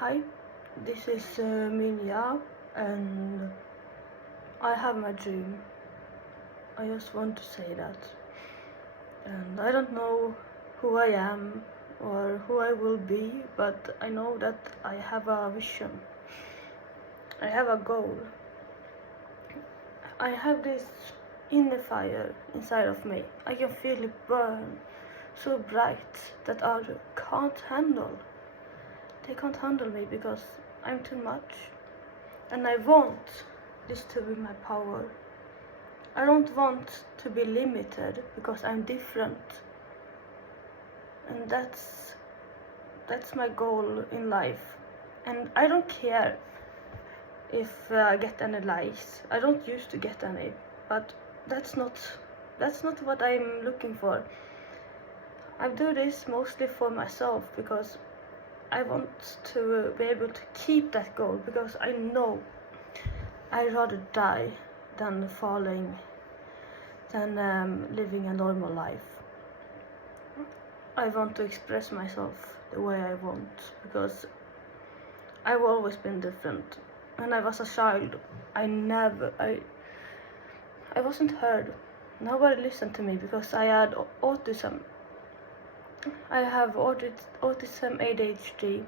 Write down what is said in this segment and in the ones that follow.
Hi, this is Minya, and I have my dream. I just want to say that. And I don't know who I am or who I will be, but I know that I have a vision. I have a goal. I have this inner fire inside of me. I can feel it burn so bright that others can't handle. They can't handle me because I'm too much. And I want this to be my power. I don't want to be limited because I'm different. And that's my goal in life. And I don't care if I get any likes. I don't used to get any, but that's not what I'm looking for. I do this mostly for myself because I want to be able to keep that goal, because I know I'd rather die than living a normal life. I want to express myself the way I want, because I've always been different. When I was a child, I wasn't heard. Nobody listened to me because I had autism. I have autism, ADHD,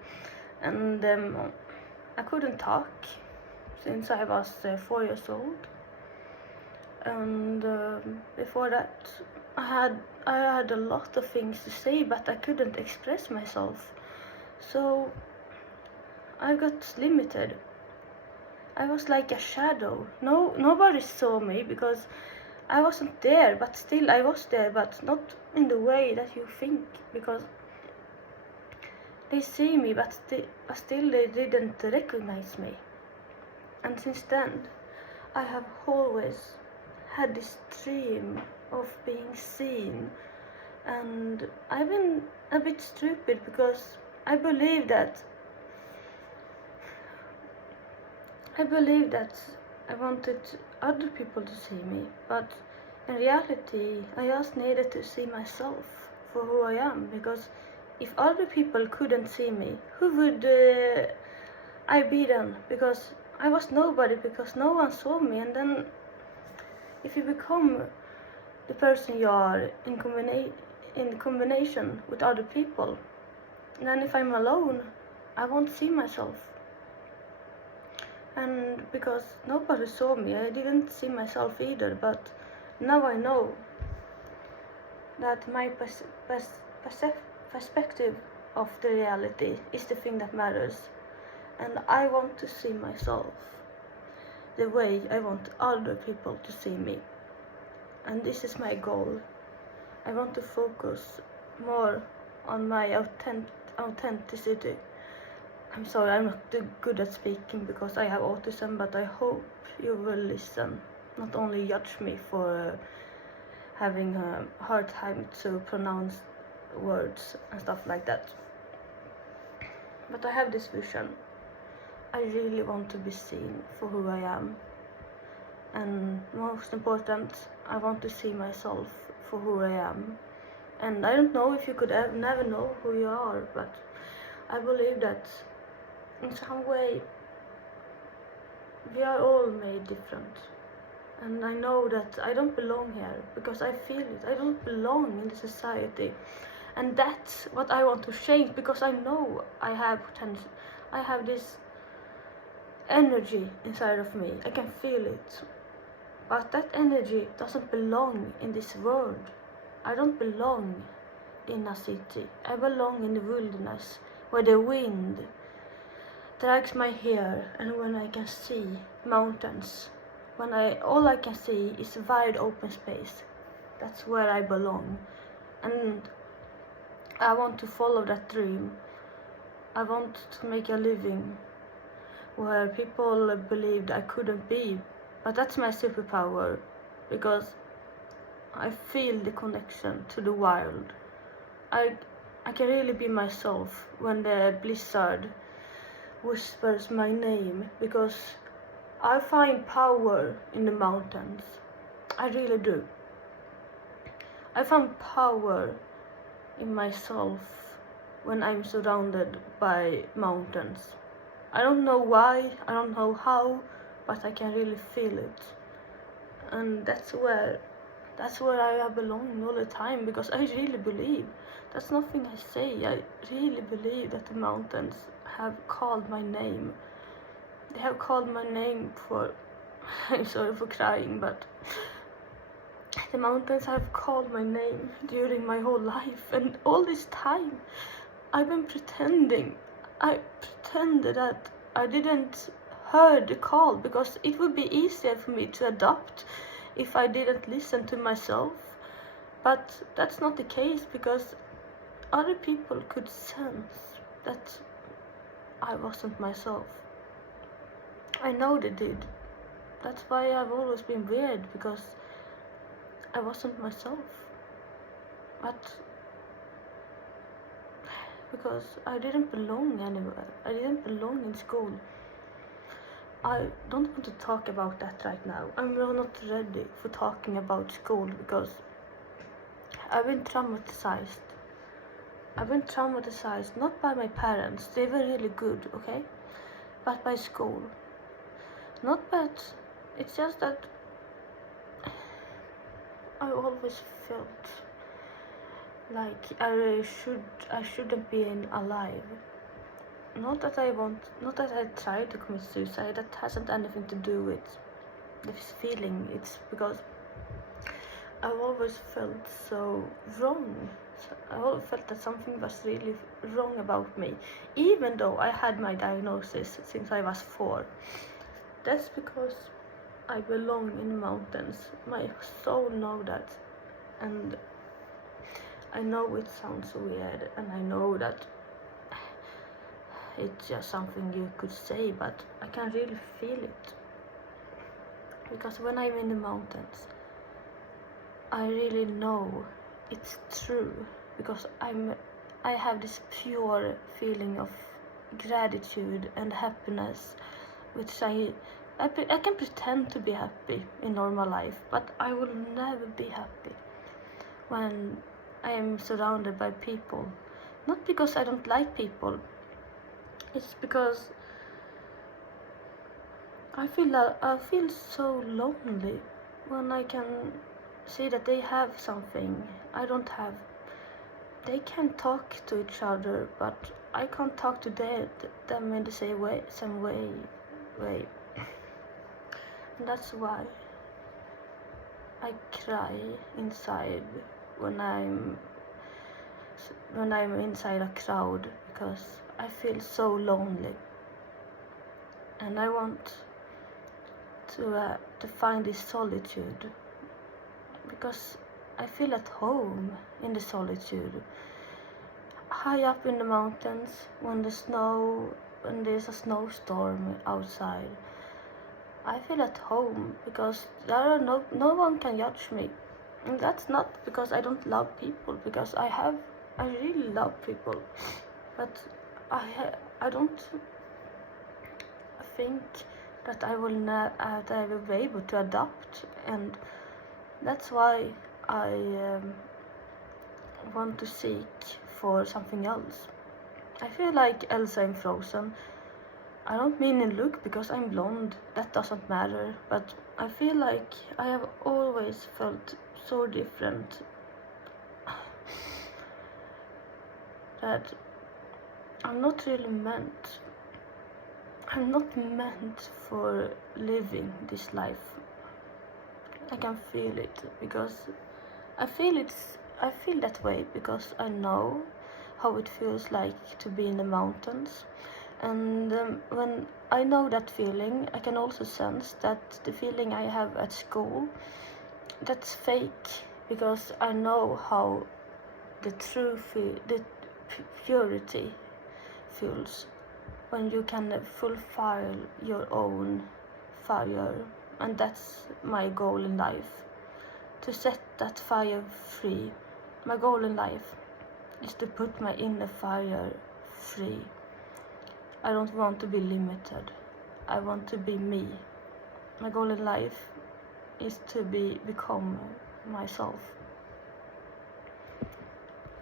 and I couldn't talk since I was 4 years old. And before that, I had a lot of things to say, but I couldn't express myself. So I got limited. I was like a shadow. Nobody saw me because I wasn't there, but still I was there, but not in the way that you think, because they see me, but still they didn't recognize me. And since then, I have always had this dream of being seen, and I've been a bit stupid because I believe that I wanted other people to see me, but in reality I just needed to see myself for who I am, because if other people couldn't see me, who would I be then? Because I was nobody, because no one saw me. And then if you become the person you are in combination with other people, then if I'm alone, I won't see myself. And because nobody saw me, I didn't see myself either. But now I know that my perspective of the reality is the thing that matters, and I want to see myself the way I want other people to see me. And this is my goal. I want to focus more on my authenticity. I'm sorry, I'm not too good at speaking because I have autism, but I hope you will listen, not only judge me for having a hard time to pronounce words and stuff like that. But I have this vision. I really want to be seen for who I am. And most important, I want to see myself for who I am. And I don't know if you could never know who you are, but I believe that in some way we are all made different. And I know that I don't belong here, because I feel it. I don't belong in the society. And that's what I want to change, because I know I have potential. I have this energy inside of me. I can feel it. But that energy doesn't belong in this world. I don't belong in a city. I belong in the wilderness, where the wind drags my hair, and when I can see mountains, when all I can see is wide open space. That's where I belong. And I want to follow that dream. I want to make a living where people believed I couldn't be. But that's my superpower, because I feel the connection to the wild. I can really be myself when the blizzard whispers my name, because I find power in the mountains. I really do. I found power in myself when I'm surrounded by mountains. I don't know why, I don't know how, but I can really feel it. And that's where I belong all the time, because I really believe, that's nothing I say, I really believe that the mountains have called my name. They have called my name for, I'm sorry for crying, but the mountains have called my name during my whole life, and all this time I've been pretending. I pretended that I didn't heard the call, because it would be easier for me to adopt if I didn't listen to myself. But that's not the case, because other people could sense that I wasn't myself. I know they did. That's why I've always been weird, because I wasn't myself. But because I didn't belong anywhere. I didn't belong in school. I don't want to talk about that right now. I'm not ready for talking about school, because I've been traumatized. I've been traumatized not by my parents, they were really good, okay? But by school. Not bad, it's just that I always felt like I shouldn't be alive. Not that I tried to commit suicide, that hasn't anything to do with this feeling. It's because I've always felt so wrong. I always felt that something was really wrong about me, even though I had my diagnosis since I was 4. That's because I belong in the mountains. My soul knows that, and I know it sounds weird, and I know that it's just something you could say, but I can really feel it. Because when I'm in the mountains, I really know it's true, because I have this pure feeling of gratitude and happiness, which I can pretend to be happy in normal life, but I will never be happy when I am surrounded by people. Not because I don't like people, it's because I feel so lonely when I can see that they have something I don't have. They can talk to each other, but I can't talk to them in the same way. And that's why I cry inside when I'm inside a crowd, because I feel so lonely, and I want to find this solitude, because I feel at home in the solitude. High up in the mountains, when there's a snowstorm outside, I feel at home, because there are no one can judge me. And that's not because I don't love people, because I really love people, but I don't think that I will be able to adapt, and that's why I want to seek for something else. I feel like Elsa in Frozen. I don't mean in look, because I'm blonde, that doesn't matter, but I feel like I have always felt so different, that I'm not meant for living this life. I can feel it, because I feel that way, because I know how it feels like to be in the mountains. And when I know that feeling, I can also sense that the feeling I have at school, that's fake, because I know how the purity feels when you can fulfill your own fire. And that's my goal in life, to set that fire free. My goal in life is to put my inner fire free. I don't want to be limited. I want to be me. My goal in life is to become myself.